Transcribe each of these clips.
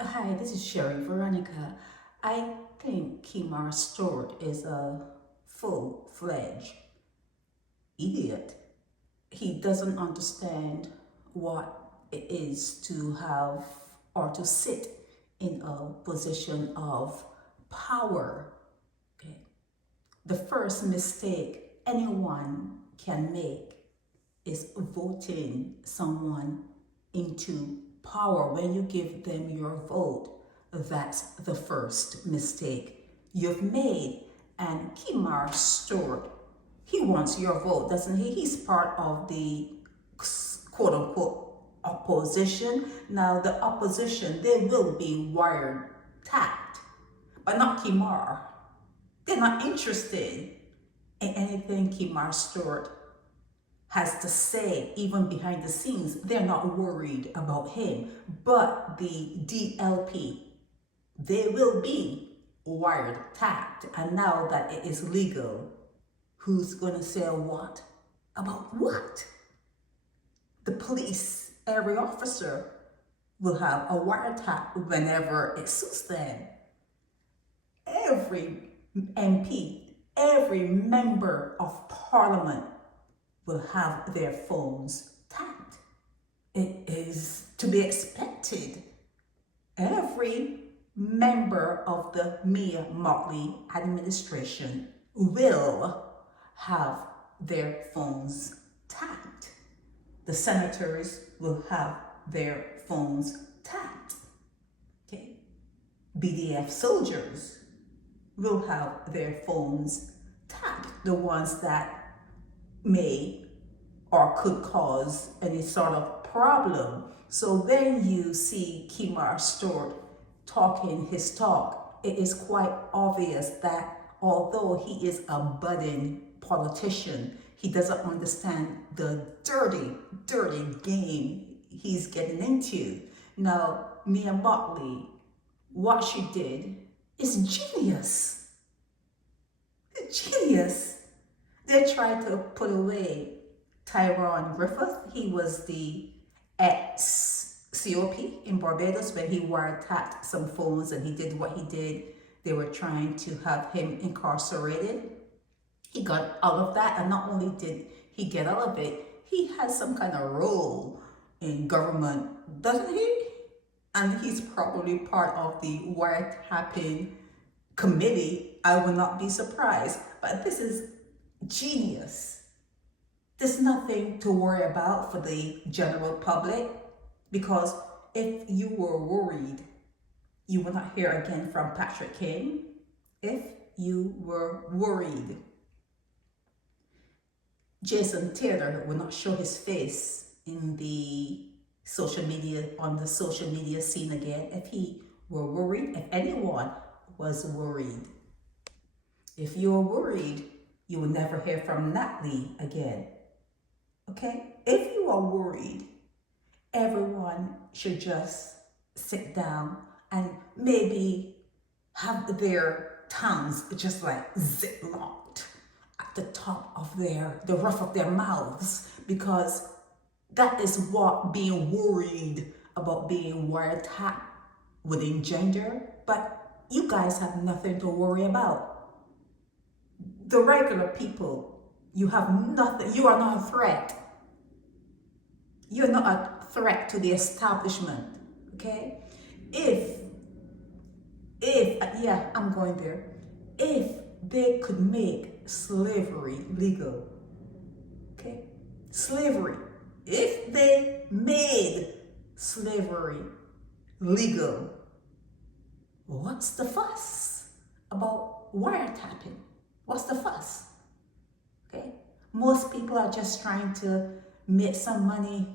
Hi, this is Sherry Veronica. I think Kemar Stewart is a full-fledged idiot. He doesn't understand what it is to have or to sit in a position of power. Okay. The first mistake anyone can make is voting someone into power. When you give them your vote, that's the first mistake you've made. And Kemar Stewart, he wants your vote, doesn't he? He's part of the quote unquote opposition. Now, the opposition, they will be wiretapped, but not Kemar. They're not interested in anything Kemar Stewart has to say, even behind the scenes. They're not worried about him. But the DLP, they will be wiretapped. And now that it is legal, who's going to say what? About what? The police, every officer will have a wiretap whenever it suits them. Every MP, every member of parliament will have their phones tapped. It is to be expected. Every member of the Mottley administration will have their phones tapped. The senators will have their phones tapped. Okay? BDF soldiers will have their phones tapped. The ones that may or could cause any sort of problem. So when you see Kemar Stewart talking his talk, it is quite obvious that although he is a budding politician, he doesn't understand the dirty game he's getting into. Now, Mia Mottley, what she did is genius. Genius. They tried to put away Tyrone Griffith. He was the ex-COP in Barbados when he wiretapped some phones and he did what he did. They were trying to have him incarcerated. He got out of that, and not only did he get out of it, he has some kind of role in government, doesn't he? And he's probably part of the wiretapping committee. I would not be surprised. But this is genius. There's nothing to worry about for the general public, because if you were worried, you would not hear again from Patrick King. If you were worried, Jason Taylor would not show his face in the social media, on the social media scene again. If he were worried, if anyone was worried, if you were worried, you will never hear from Natalie again. Okay? If you are worried, everyone should just sit down and maybe have their tongues just like zip-locked at the top of the roof of their mouths, because that is what being worried about being wiretapped would engender. But you guys have nothing to worry about. The regular people, you have nothing. You are not a threat. You're not a threat to the establishment, okay? If I'm going there. If they could make slavery legal, okay? Slavery. If they made slavery legal, what's the fuss about wiretapping? What's the fuss? Okay? Most people are just trying to make some money,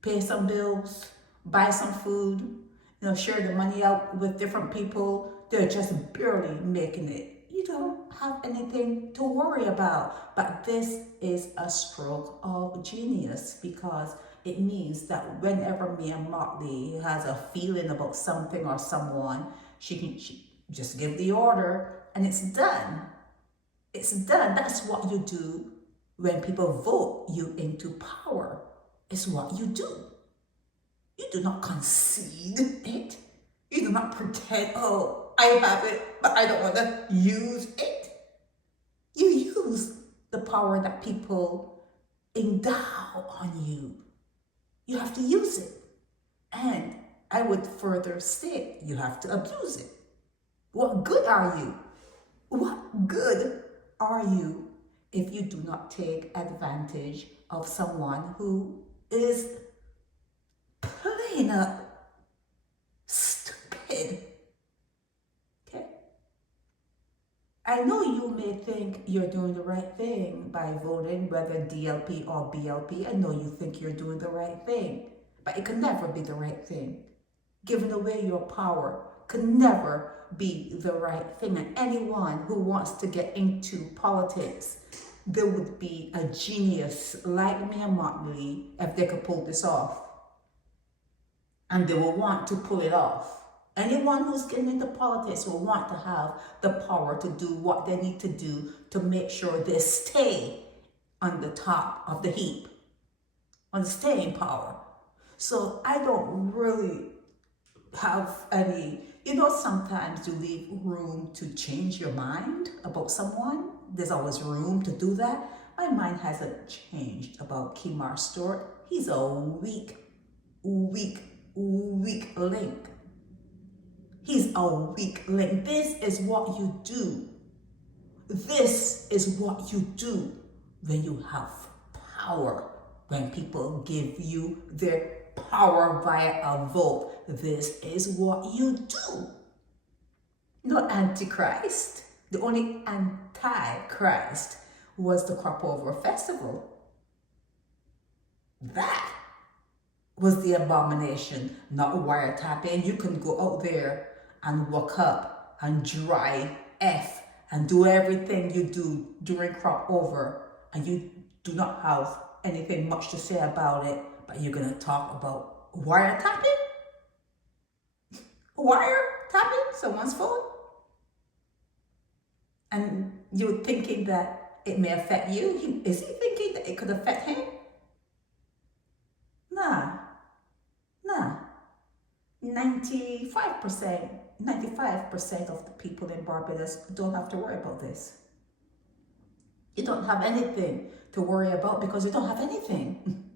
pay some bills, buy some food, share the money out with different people. They're just barely making it. You don't have anything to worry about. But this is a stroke of genius, because it means that whenever Mia Mottley has a feeling about something or someone, she just give the order and it's done. It's done. That's what you do when people vote you into power. It's what you do. You do not concede it. You do not pretend, oh, I have it, but I don't want to use it. You use the power that people endow on you. You have to use it. And I would further say, you have to abuse it. What good are you? What good are you if you do not take advantage of someone who is plain up stupid? Okay? I know you may think you're doing the right thing by voting, whether DLP or BLP. I know you think you're doing the right thing, but it can never be the right thing. Giving away your power can never be the right thing. And anyone who wants to get into politics, there would be a genius like me and Mottley if they could pull this off. And they will want to pull it off. Anyone who's getting into politics will want to have the power to do what they need to do to make sure they stay on the top of the heap, on the staying power. So I don't really have any, sometimes you leave room to change your mind about someone. There's always room to do that. My mind hasn't changed about Kemar Stewart. He's a weak link. He's a weak link. This is what you do. This is what you do when you have power. When people give you their power via a vote. This is what you do. No Antichrist. The only Antichrist was the Crop Over Festival. That was the abomination, not wiretapping. You can go out there and walk up and drive F and do everything you do during crop over, and you do not have anything much to say about it, but you're going to talk about wiretapping? Wiretapping someone's phone? And you're thinking that it may affect you? Is he thinking that it could affect him? Nah. 95% of the people in Barbados don't have to worry about this. You don't have anything to worry about because you don't have anything.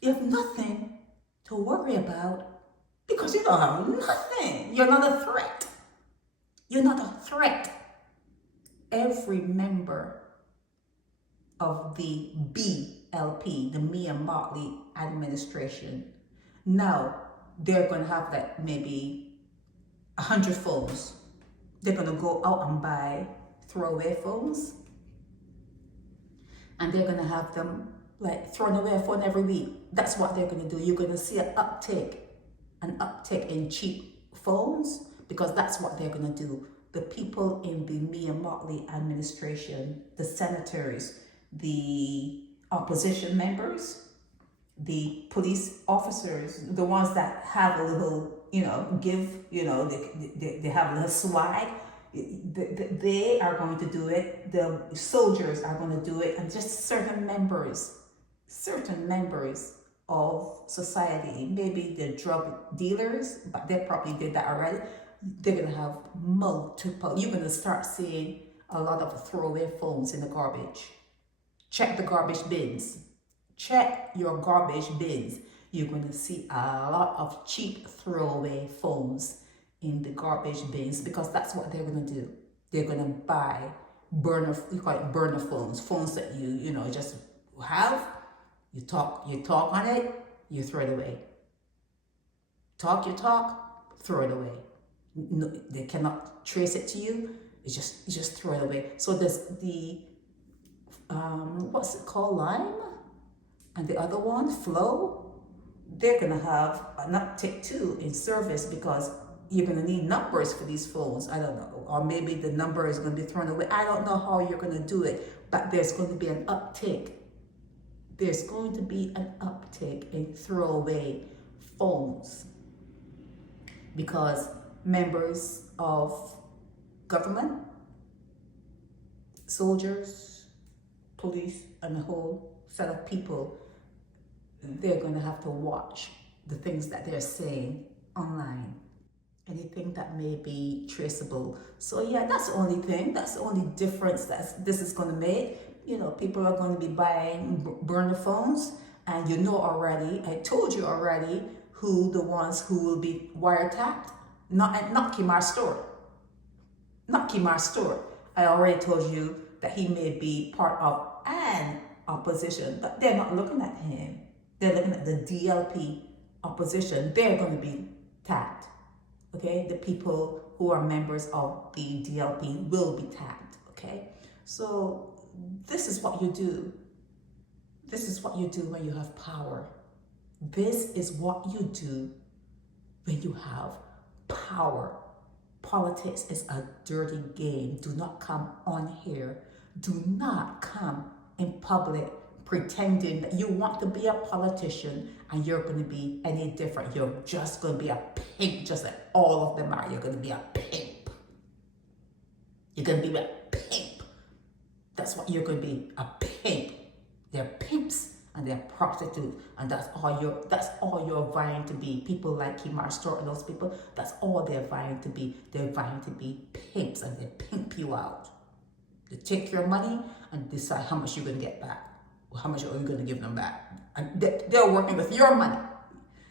You have nothing to worry about because you don't have nothing. You're not a threat. You're not a threat. Every member of the BLP, the Me and Mottley administration, now they're going to have like maybe 100 phones. They're going to go out and buy throwaway phones. And they're going to have them like thrown away a phone every week. That's what they're going to do. You're going to see an uptick in cheap phones because that's what they're going to do. The people in the Me and Mottley administration, the senators, the opposition members, the police officers, the ones that have a little, they have a little swag, they are going to do it. The soldiers are going to do it, and just certain members of society, maybe the drug dealers, but they probably did that already. They're going to have multiple. You're going to start seeing a lot of throwaway phones in the garbage. Check the garbage bins. Check your garbage bins. You're going to see a lot of cheap throwaway phones in the garbage bins because that's what they're going to do. They're going to buy burner phones that you just have. You talk on it, you throw it away. Talk, throw it away. No, they cannot trace it to you. You just throw it away. So there's the what's it called, Lime, and the other one, Flow. They're gonna have an uptick too in service because you're gonna need numbers for these phones. I don't know, or maybe the number is gonna be thrown away. I don't know how you're gonna do it, but there's going to be an uptick. There's going to be an uptick in throwaway phones because members of government, soldiers, police, and a whole set of people, they're going to have to watch the things that they're saying online. anything that may be traceable. So yeah, that's the only thing. That's the only difference that this is going to make. You know, people are going to be buying burner phones, and you know already, I told you already, who the ones who will be wiretapped. Not Kemar store. Not Kemar store. I already told you that he may be part of an opposition, but they're not looking at him. They're looking at the DLP opposition. They're going to be tapped. Okay, the people who are members of the DLP will be tapped. Okay, so this is what you do. This is what you do when you have power. This is what you do when you have power. Politics is a dirty game. Do not come on here. Do not come in public pretending that you want to be a politician and you're going to be any different. You're just going to be a pimp, just like all of them are. You're going to be a pimp. You're going to be a pimp. That's what you're going to be, a pimp. They're pimps and they're prostitutes, and that's all you're vying to be. People like Kemar Store and those people, that's all they're vying to be. They're vying to be pimps, and they pimp you out. They take your money and decide how much you're going to get back. How much are you going to give them back? And they're working with your money.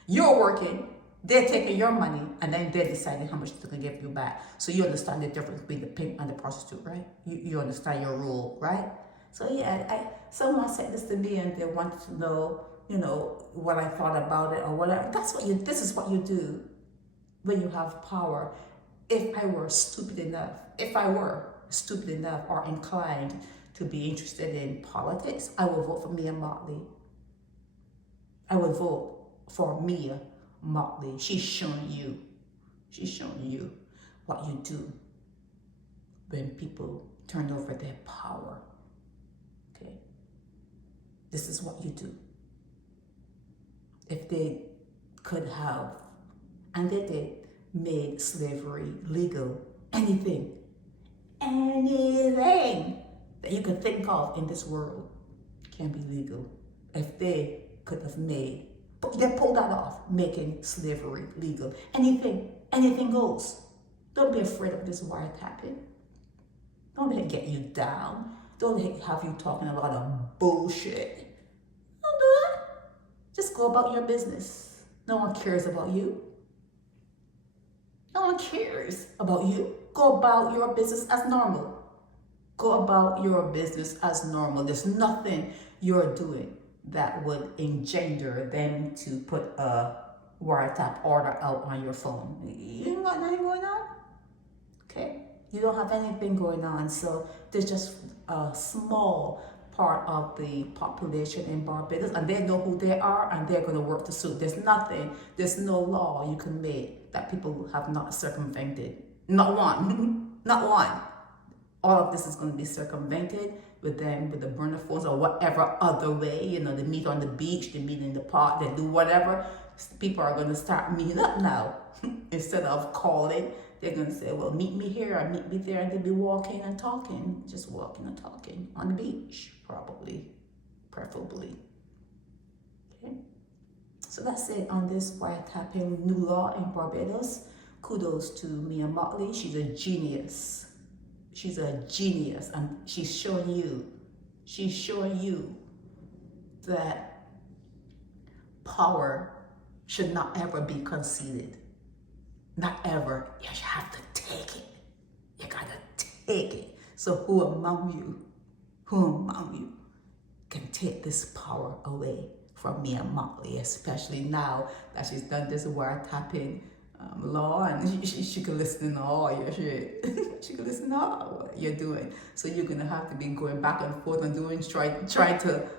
You're working, they're taking your money, and then they're deciding how much they're going to give you back. So you understand the difference between the pimp and the prostitute, right? You understand your rule, right? So yeah, someone said this to me and they wanted to know, you know, what I thought about it or whatever. This is what you do when you have power. If I were stupid enough or inclined to be interested in politics, I would vote for Mia Mottley. I would vote for Mia Mottley. She's showing you what you do when people turn over their power. Okay? This is what you do. If they could have, and they did, made slavery legal, anything that you could think of in this world can be legal. If they could have made, they pulled that off, making slavery legal. Anything goes. Don't be afraid of this wiretapping. Don't let it get you down. Don't let it have you talking a lot of bullshit. Don't do that. Just go about your business. No one cares about you. No one cares about you. Go about your business as normal. Go about your business as normal. There's nothing you're doing that would engender them to put a wiretap order out on your phone. You got nothing going on? Okay? You don't have anything going on. So there's just a small part of the population in Barbados, and they know who they are, and they're going to work to suit. There's no law you can make that people have not circumvented. Not one. Not one. All of this is going to be circumvented with them, with the burner phones or whatever other way. You know, they meet on the beach, they meet in the park, they do whatever. People are going to start meeting up now. Instead of calling, they're going to say, well, meet me here or meet me there, and they'll be walking and talking, just walking and talking on the beach, probably, preferably. Okay. So that's it on this wiretapping new law in Barbados. Kudos to Mia Mottley. She's a genius. She's a genius, and she's showing you that power should not ever be conceded. Not ever. You have to take it. You gotta take it. So who among you can take this power away from Mia Mottley, especially now that she's done this wiretapping law, and she can listen to all your shit. She can listen to all what you're doing. So you're gonna have to be going back and forth and trying to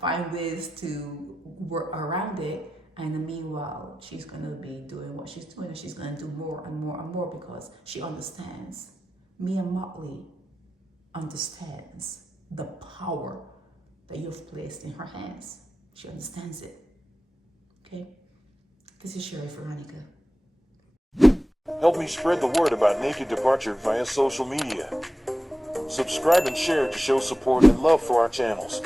find ways to work around it. And meanwhile, she's gonna be doing what she's doing, and she's gonna do more and more and more because she understands. Mia Mottley understands the power that you've placed in her hands. She understands it. Okay? This is Sherry Veronica. Help me spread the word about Naked Departure via social media. Subscribe and share to show support and love for our channels.